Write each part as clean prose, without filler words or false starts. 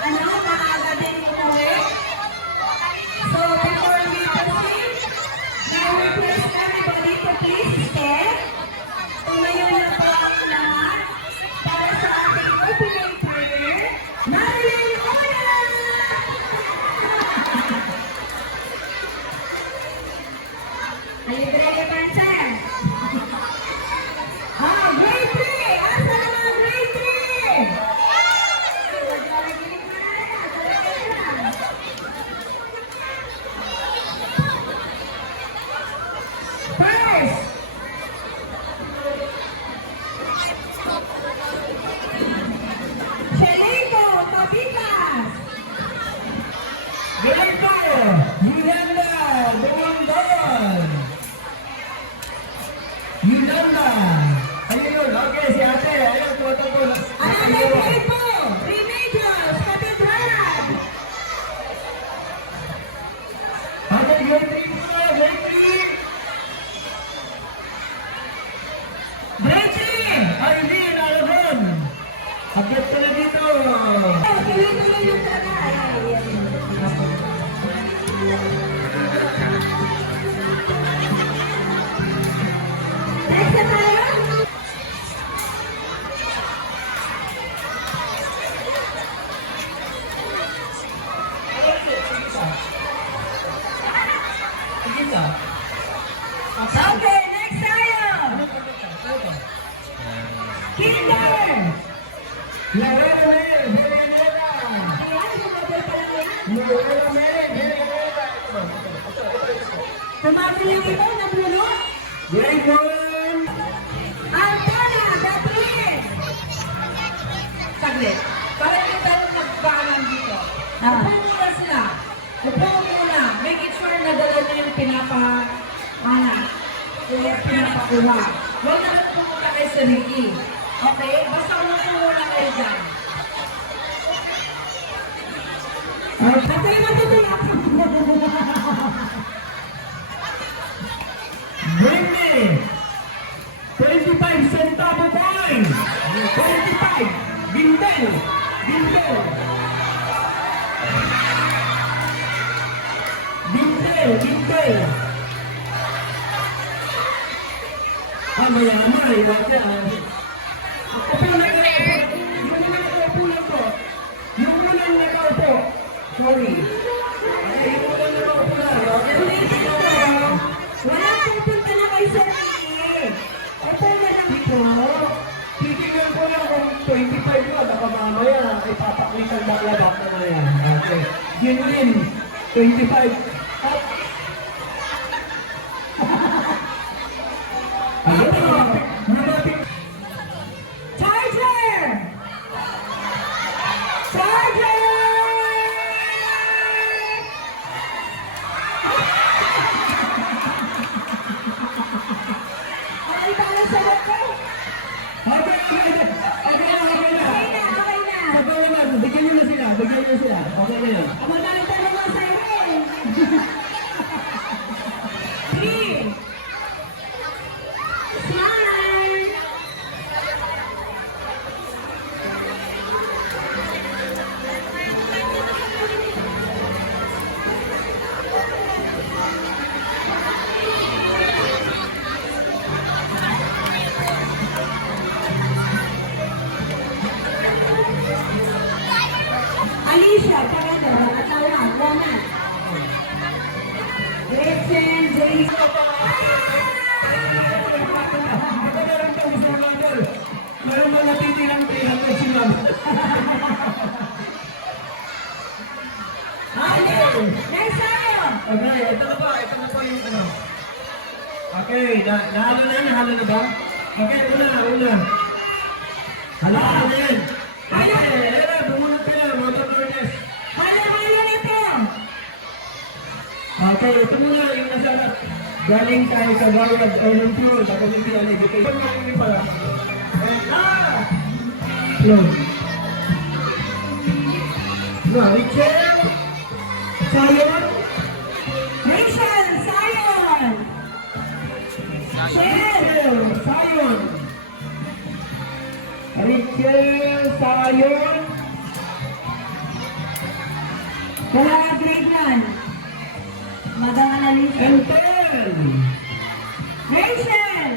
maaga din umuwi. So, before we proceed, now request everybody to please stand. Tumayo na po ang lahat para sa ating opening prayer. Marilyn Oya! Are you ready, Pansan? Grade 3! Asa na mga grade 3? First! Chelico Tabitas! Grade 4, Yolanda Dumandawan. Yolanda. Ayun yun. Okay, si ate. Ayun, tumatakbo. Another grade 4, Remedios Cathedral! Ate, grade 3 po. Grade 3. Grade 3! Aileen Aragon. Agad ka na dito. Tuloy-tuloy yung talaga. Next na tayo. Sige ka. Okay, next tayo. Kinder! Lorena Mer, Verenera. Ayan, sumabay pa lang yan. Lorena Mer, Verenera. Sumabay yung ito, nabulot. Grade 1. Altona, Beatriz! Saglit. Para hindi tayo magpaalam dito. Ah. Upo muna sila. Upo muna. Make it sure na dala na yung pinapakuha. Huwag na lang pumunta kayo sa Ricky. Okay? Basta umupo muna kayo dyan. Patay na ito na. Bring me 25 centavo coin. 25. Bindel. Bindel. Bindel. Bindel. Mayaman. Upo na kayo. Yung unang nakaupo lang po. Yung unang nakaupo. Sorry. Ay, yung unang nakaupo lang. Wala pupunta na kayo sa Ricky. Opo na lang po. Titignan ko lang kung 25 na, baka mamaya ipapaklitan na labak na yan. Okay. Ginlin, 25. Charger! Charger! Okay, para sa ko. Okay na. Okay na, okay na. Okay na, bigyan nyo na sila. Okay na yan. Ang madami tanong mo sa akin. 3. Smile! Alicia, Tagado, Atawa, Roma. Gretchen, Jason. Meron ba natitilang 300 sila? Next tayo. Okay, ito na po yung ano. Okay, nahalo na yan, halo na ba? Okay, una. Hala na yan. Okay, bumunod ka na, mga tornes. Halo ito. Okay, ito muna yung nasa galing tayo sa Garland of Pure, Community and Education. Ito pala. Close. Rachel Sayon. Rachel, Zion. Shell. Sayon. Rachel Sayon. Wala nga grade yan. Madang analisa. Enten! Rachel!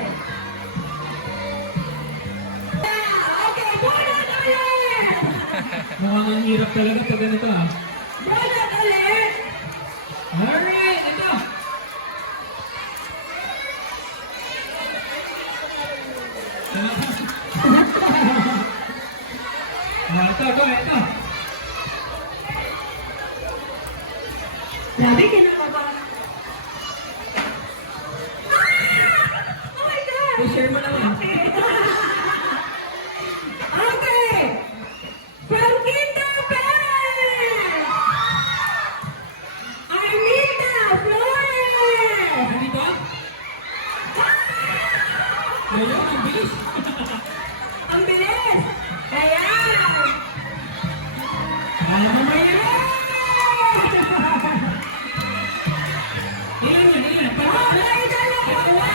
Okay, bonus ulit! Mukhang ang hirap talaga pag ganito ah. Bonus ulit! Harry! Ito! Ito. Grabe, kinakabahan. Oh my God! I-share mo naman. Okay! From Kinderpen! Armita Flores! Hindi ba? Ayun, ang bilis. Ang bilis! Ayan! Mamaya! Ilan? Oh, may dalawa!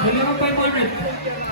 Bigyan mo 500.